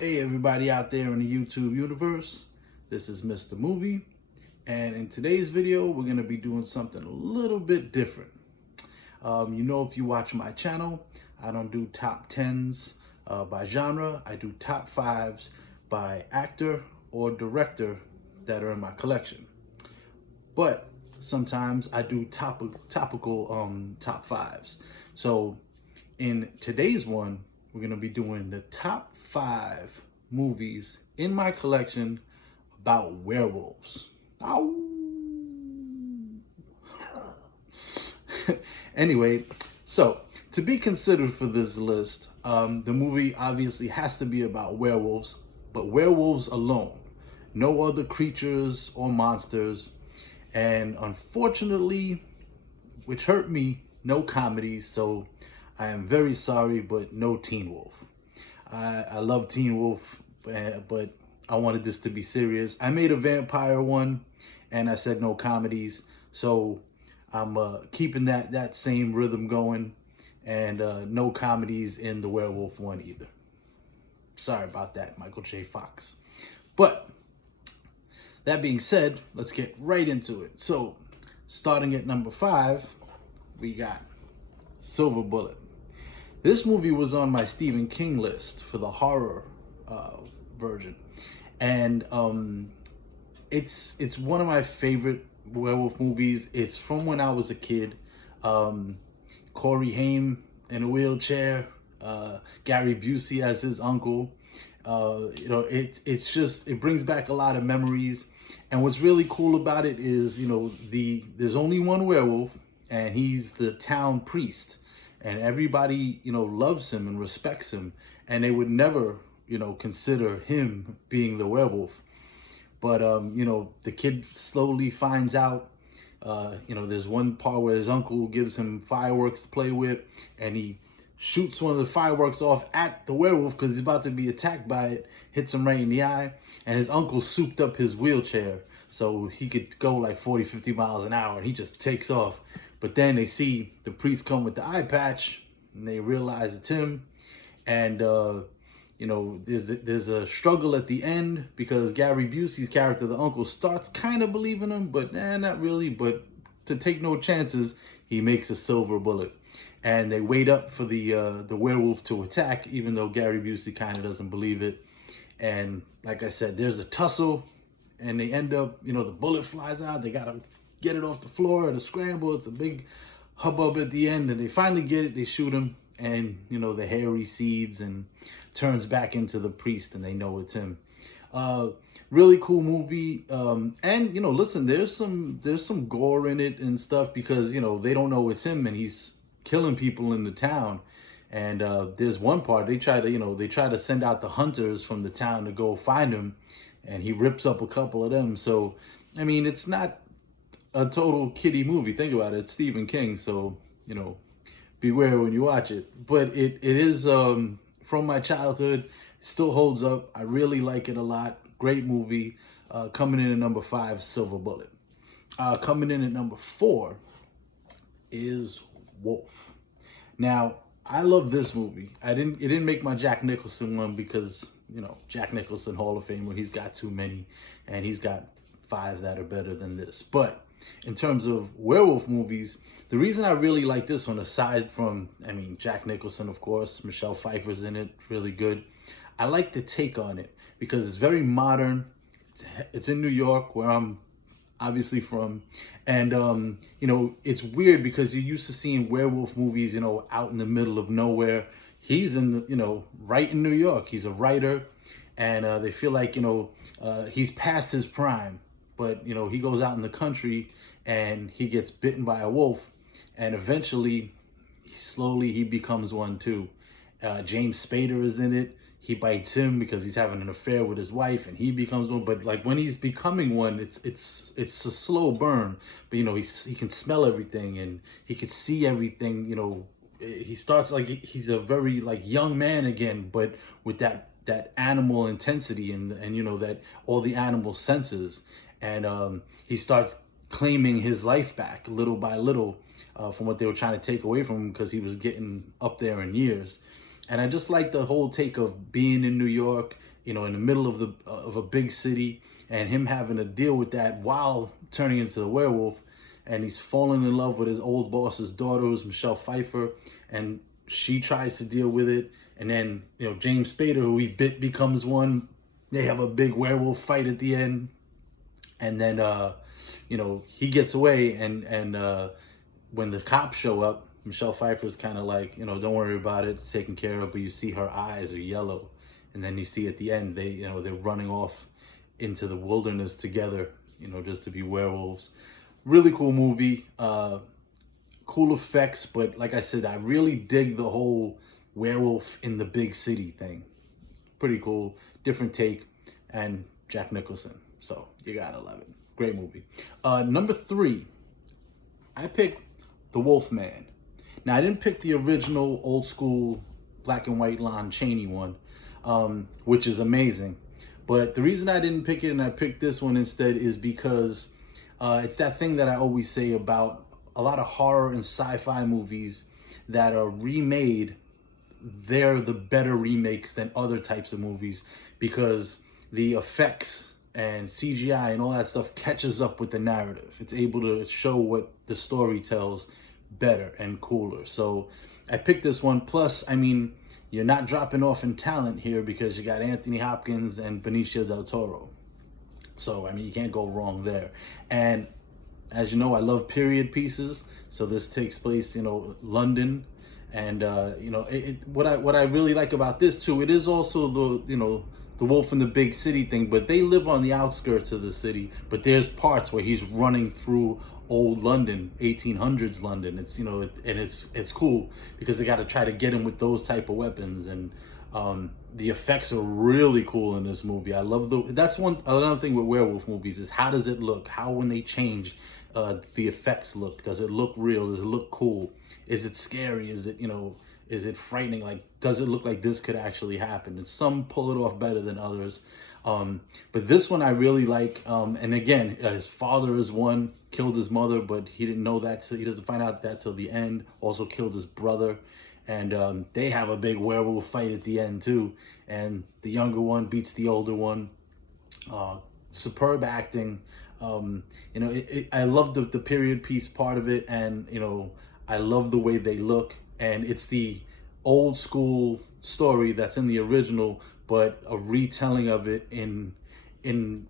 Hey everybody out there in the YouTube universe, this is Mr. Movie, and in today's video we're going to be doing something a little bit different. If you watch my channel, I don't do top 10s by genre, I do top 5s by actor or director that are in my collection. But sometimes I do topical top 5s. So in today's one, we're going to be doing the top 5 movies in my collection about werewolves. Ow. Anyway, so to be considered for this list, the movie obviously has to be about werewolves, but werewolves alone. No other creatures or monsters. And unfortunately, which hurt me, no comedies, so I am very sorry, but no Teen Wolf. I love Teen Wolf, but I wanted this to be serious. I made a vampire one, and I said no comedies, so I'm keeping that same rhythm going, and no comedies in the werewolf one either. Sorry about that, Michael J. Fox. But that being said, let's get right into it. So, starting at number 5, we got Silver Bullet. This movie was on my Stephen King list for the horror version, and it's one of my favorite werewolf movies. It's from when I was a kid. Corey Haim in a wheelchair, Gary Busey as his uncle. It brings back a lot of memories. And what's really cool about it is, there's only one werewolf, and he's the town priest, and everybody, loves him and respects him, and they would never, consider him being the werewolf. But the kid slowly finds out. There's one part where his uncle gives him fireworks to play with, and he shoots one of the fireworks off at the werewolf because he's about to be attacked by it, hits him right in the eye, and his uncle souped up his wheelchair so he could go like 40, 50 miles an hour, and he just takes off. But then they see the priest come with the eye patch, and they realize it's him, and there's a struggle at the end because Gary Busey's character, the uncle, starts kind of believing him, but not really. But to take no chances, he makes a silver bullet. And they wait up for the werewolf to attack, even though Gary Busey kind of doesn't believe it. And like I said, there's a tussle, and they end up, the bullet flies out. They got to get it off the floor and a scramble. It's a big hubbub at the end, and they finally get it. They shoot him, and, the hair recedes and turns back into the priest, and they know it's him. Really cool movie. And, listen, there's some gore in it and stuff because, they don't know it's him, and he's killing people in the town. And there's one part they try to send out the hunters from the town to go find him, and he rips up a couple of them. So I mean, it's not a total kiddie movie. Think about it. It's Stephen King, so beware when you watch it. But it is from my childhood. Still holds up. I really like it a lot. Great movie. Coming in at number 5, Silver Bullet. Coming in at number 4 is Wolf. Now, I love this movie. It didn't make my Jack Nicholson one because, Jack Nicholson, Hall of Famer, he's got too many, and he's got 5 that are better than this. But in terms of werewolf movies, the reason I really like this one, aside from, Jack Nicholson, of course, Michelle Pfeiffer's in it, really good. I like the take on it because it's very modern. It's in New York, where I'm obviously from, and it's weird because you're used to seeing werewolf movies, out in the middle of nowhere. He's in right in New York. He's a writer, and they feel like he's past his prime, but he goes out in the country and he gets bitten by a wolf, and eventually slowly he becomes one too. James Spader is in it. He bites him because he's having an affair with his wife, and he becomes one. But like when he's becoming one, it's a slow burn. But he can smell everything, and he can see everything. He starts like he's a very like young man again, but with that animal intensity and that all the animal senses, and he starts claiming his life back little by little from what they were trying to take away from him because he was getting up there in years. And I just like the whole take of being in New York, you know, in the middle of a big city, and him having to deal with that while turning into the werewolf. And he's falling in love with his old boss's daughter, who's Michelle Pfeiffer, and she tries to deal with it. And then, you know, James Spader, who he bit, becomes one. They have a big werewolf fight at the end, and then you know, he gets away, and when the cops show up, Michelle Pfeiffer's kind of like, you know, don't worry about it, it's taken care of. But you see her eyes are yellow, and then you see at the end they, you know, they're running off into the wilderness together, you know, just to be werewolves. Really cool movie, cool effects, but like I said, I really dig the whole werewolf in the big city thing. Pretty cool, different take, and Jack Nicholson, so you gotta love it. Great movie. Number 3, I picked The Wolfman. Now, I didn't pick the original old school black and white Lon Chaney one, which is amazing. But the reason I didn't pick it and I picked this one instead is because it's that thing that I always say about a lot of horror and sci-fi movies that are remade. They're the better remakes than other types of movies because the effects and CGI and all that stuff catches up with the narrative. It's able to show what the story tells better and cooler. So I picked this one. Plus, I mean, you're not dropping off in talent here because you got Anthony Hopkins and Benicio del Toro. So, I mean, you can't go wrong there. And as you know, I love period pieces. So this takes place, you know, London. And, you know, what I really like about this, too, it is also the, you know, the wolf in the big city thing, but they live on the outskirts of the city. But there's parts where he's running through old London, 1800s London. It's, you know, and it's cool because they got to try to get him with those type of weapons. And the effects are really cool in this movie. I love that's another thing with werewolf movies is how does it look? How when they change the effects look? Does it look real? Does it look cool? Is it scary? Is it, you know, is it frightening? Like, does it look like this could actually happen? And some pull it off better than others. But this one I really like. And again, his father is one, killed his mother, but he didn't know that. He doesn't find out that till the end. Also killed his brother. And they have a big werewolf fight at the end too. And the younger one beats the older one. Superb acting. You know, I love the period piece part of it. And, you know, I love the way they look. And it's the old school story that's in the original, but a retelling of it in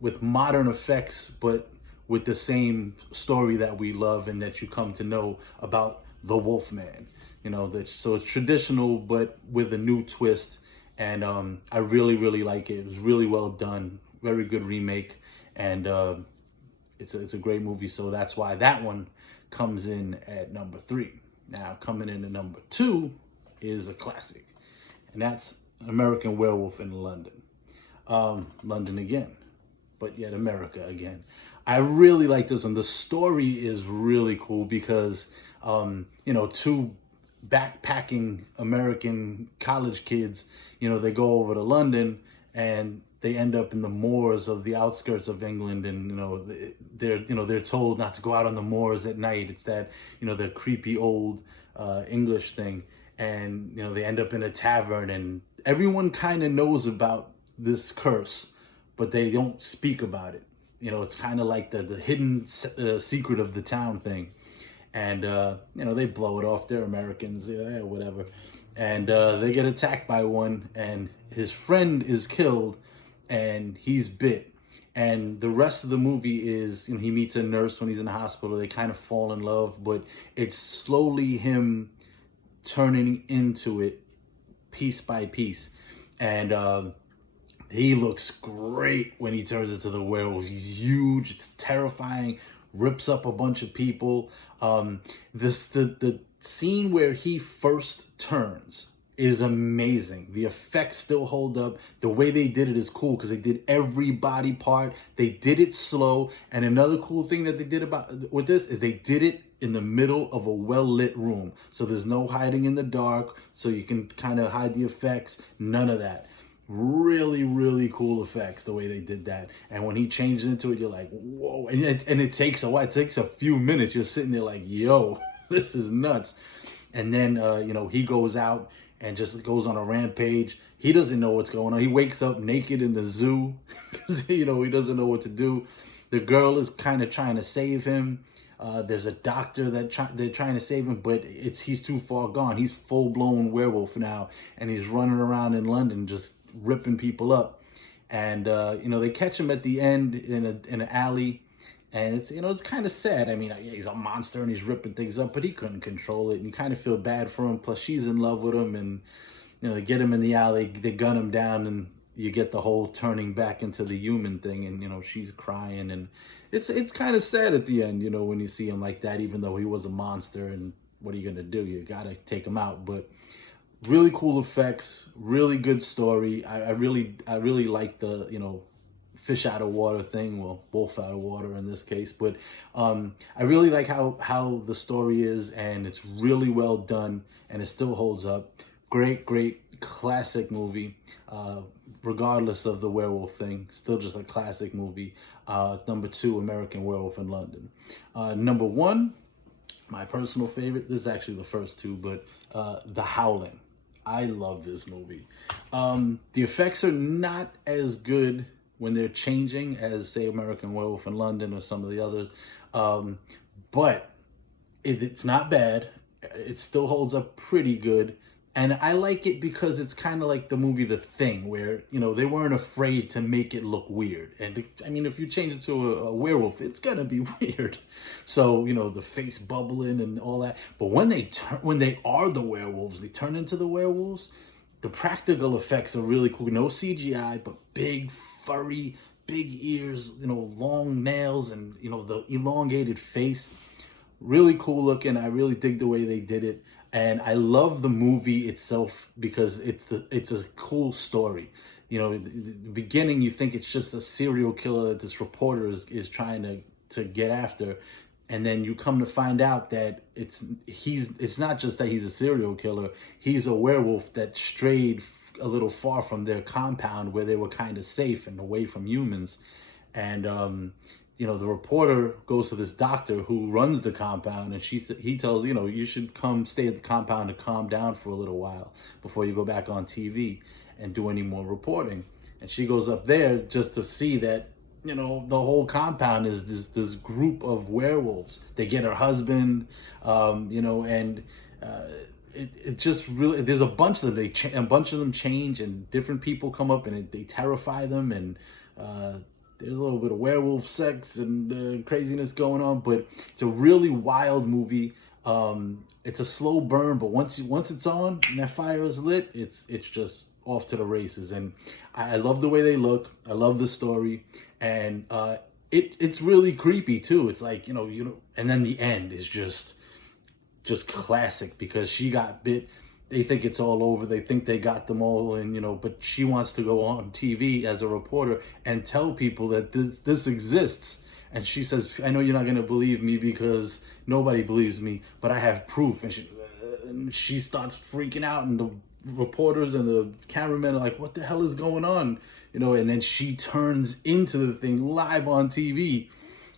with modern effects, but with the same story that we love and that you come to know about the Wolfman. You know, so it's traditional, but with a new twist. And I really, really like it. It was really well done. Very good remake. And it's a great movie. So that's why that one comes in at number 3. Now, coming in at number 2 is a classic. And that's American Werewolf in London. London again, but yet America again. I really like this one. The story is really cool because, you know, 2 backpacking American college kids, you know, they go over to London and they end up in the moors of the outskirts of England. And, you know, they're told not to go out on the moors at night. It's that, you know, the creepy old English thing. And, you know, they end up in a tavern and everyone kind of knows about this curse, but they don't speak about it. You know, it's kind of like the hidden secret of the town thing. And, you know, they blow it off. They're Americans, yeah, whatever. And they get attacked by one and his friend is killed and he's bit. And the rest of the movie is, you know, he meets a nurse when he's in the hospital. They kind of fall in love, but it's slowly him turning into it piece by piece. And he looks great when he turns into the werewolf. He's huge, it's terrifying, rips up a bunch of people. The scene where he first turns is amazing. The effects still hold up. The way they did it is cool because they did every body part. They did it slow. And another cool thing that they did with this is they did it in the middle of a well-lit room. So there's no hiding in the dark, so you can kind of hide the effects. None of that. Really, really cool effects the way they did that. And when he changed into it, you're like, whoa. And it takes a while. It takes a few minutes. You're sitting there like, yo, this is nuts. And then, you know, he goes out and just goes on a rampage. He doesn't know what's going on. He wakes up naked in the zoo because, he doesn't know what to do. The girl is kind of trying to save him. There's a doctor they're trying to save him, but he's too far gone. He's full blown werewolf now, and he's running around in London just ripping people up. And they catch him at the end in an alley, and it's kind of sad. I mean, he's a monster and he's ripping things up, but he couldn't control it, and you kind of feel bad for him. Plus, she's in love with him, and they get him in the alley, they gun him down, and you get the whole turning back into the human thing, and she's crying, and it's kind of sad at the end, when you see him like that, even though he was a monster. And what are you gonna do? You gotta take him out. But really cool effects, really good story. I really like the fish out of water thing, well, wolf out of water in this case. But I really like how the story is, and it's really well done, and it still holds up. Great classic movie, regardless of the werewolf thing. Still just a classic movie. Number 2, American Werewolf in London. Number 1, my personal favorite, this is actually the first two, but The Howling. I love this movie. The effects are not as good when they're changing as, say, American Werewolf in London or some of the others, but it's not bad. It still holds up pretty good. And I like it because it's kind of like the movie The Thing, where, they weren't afraid to make it look weird. And I mean, if you change it to a werewolf, it's going to be weird. So, the face bubbling and all that. But when they are the werewolves, they turn into the werewolves, the practical effects are really cool. No CGI, but big, furry, big ears, long nails, and, the elongated face. Really cool looking. I really dig the way they did it. And I love the movie itself because it's a cool story. The beginning, you think it's just a serial killer that this reporter is trying to get after. And then you come to find out that it's not just that he's a serial killer. He's a werewolf that strayed a little far from their compound where they were kind of safe and away from humans. And the reporter goes to this doctor who runs the compound, and he tells, you should come stay at the compound to calm down for a little while before you go back on TV and do any more reporting. And she goes up there just to see that, the whole compound is this group of werewolves. They get her husband, and it just really, there's a bunch of them. A bunch of them change, and different people come up, and they terrify them, and there's a little bit of werewolf sex and craziness going on, but it's a really wild movie. It's a slow burn, but once it's on and that fire is lit, it's just off to the races. And I love the way they look. I love the story, and it's really creepy too. It's like and then the end is just classic because she got bit. They think it's all over. They think they got them all, and but she wants to go on TV as a reporter and tell people that this exists. And she says, "I know you're not going to believe me because nobody believes me, but I have proof." And she starts freaking out, and the reporters and the cameramen are like, "What the hell is going on?" And then she turns into the thing live on TV,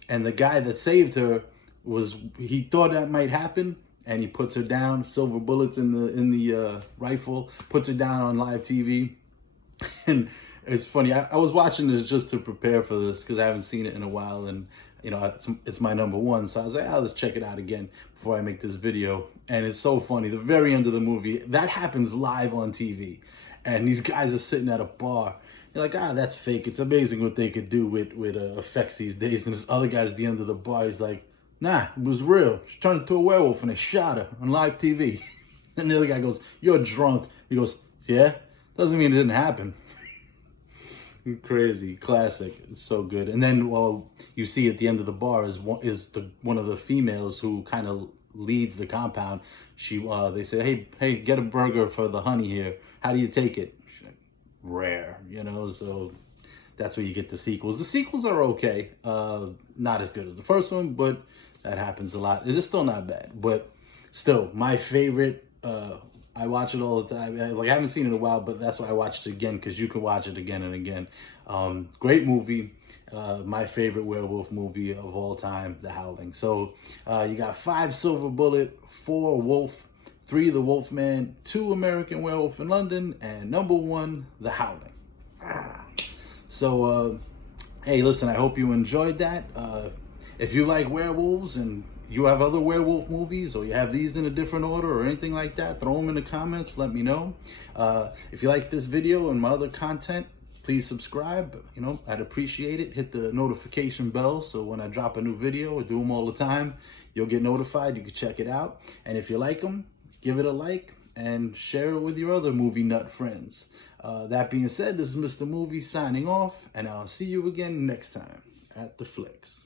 and the guy that saved her he thought that might happen. And he puts her down, silver bullets in the rifle, puts her down on live TV. And it's funny, I was watching this just to prepare for this because I haven't seen it in a while, and it's my number 1. So I was like, let's check it out again before I make this video. And it's so funny, the very end of the movie, that happens live on TV. And these guys are sitting at a bar. You're like, that's fake. It's amazing what they could do with effects these days. And this other guy's at the end of the bar, he's like, "Nah, it was real. She turned into a werewolf and they shot her on live TV." And the other guy goes, "You're drunk." He goes, "Yeah, doesn't mean it didn't happen." Crazy, classic. It's so good. And then, you see at the end of the bar is one of the females who kind of leads the compound. They say, hey, get a burger for the honey here. How do you take it? She's like, rare, So that's where you get the sequels. The sequels are okay. Not as good as the first one, but that happens a lot. It's still not bad, but still my favorite. I watch it all the time. I haven't seen it in a while, but that's why I watched it again, because you can watch it again and again. Great movie. My favorite werewolf movie of all time, The Howling. So you got 5 silver bullet, 4 wolf, 3, The Wolfman, 2, American Werewolf in London, and number 1, The Howling. So, hey, listen, I hope you enjoyed that. If you like werewolves and you have other werewolf movies, or you have these in a different order or anything like that, throw them in the comments, let me know. If you like this video and my other content, please subscribe. You know, I'd appreciate it. Hit the notification bell so when I drop a new video, I do them all the time, you'll get notified. You can check it out. And if you like them, give it a like and share it with your other movie nut friends. That being said, this is Mr. Movie signing off, and I'll see you again next time at the Flicks.